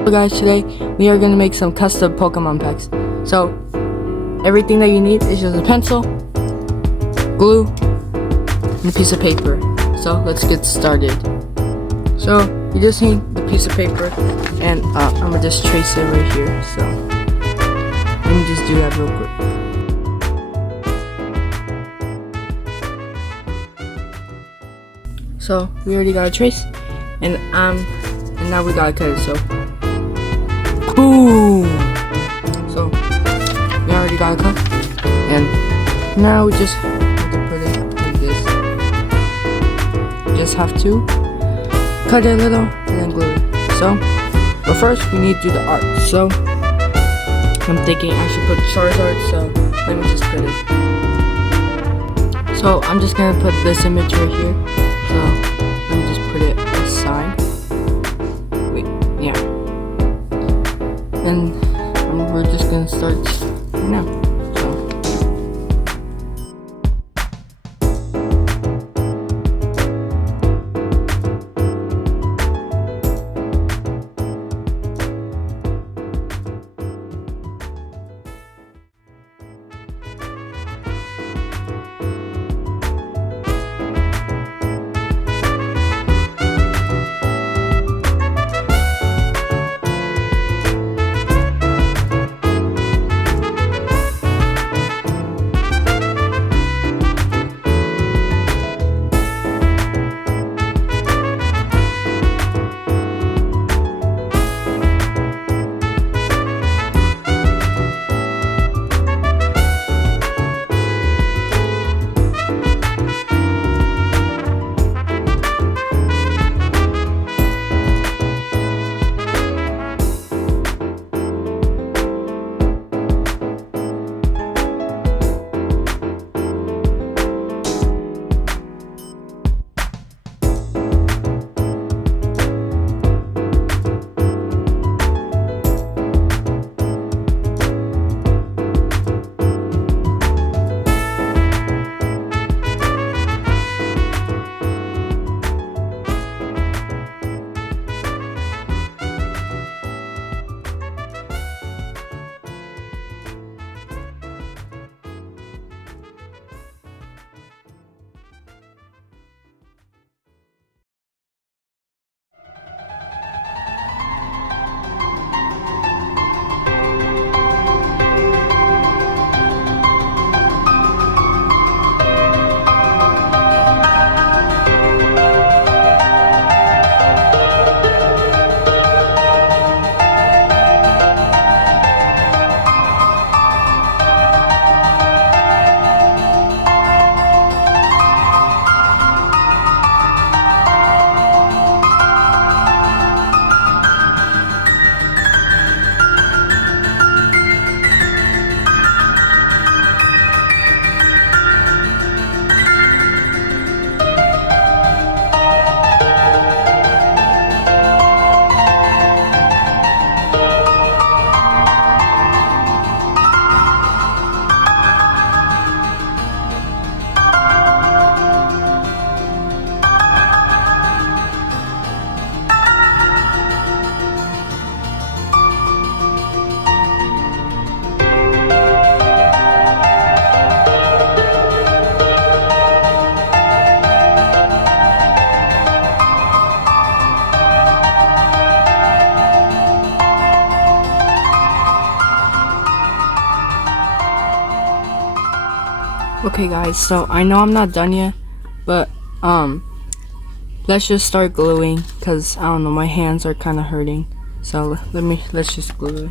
So guys, today we are going to make some custom Pokemon packs. So everything that you need is just a pencil, glue, and a piece of paper. So let's get started. So you just need the piece of paper, and I'm gonna just trace it right here. So let me just do that real quick. So we already got a trace, and now we gotta cut it. So boom. So we already got a cut, and now we just have to put it like this. You just have to cut it a little and then glue it. So, but first we need to do the art. So I'm thinking I should put Charizard. So let me just put it. So I'm just gonna put this image right here. So let me just put it aside. Wait, yeah. And we're just gonna start right now. Okay guys, so I know I'm not done yet, but let's just start gluing, cause I don't know, my hands are kind of hurting. So let's just glue it.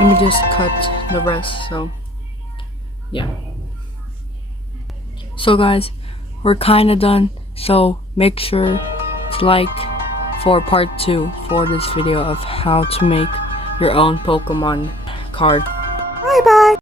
Let me just cut the rest. So yeah. So guys, we're kind of done, so make sure to like for part 2 for this video of how to make your own Pokemon card.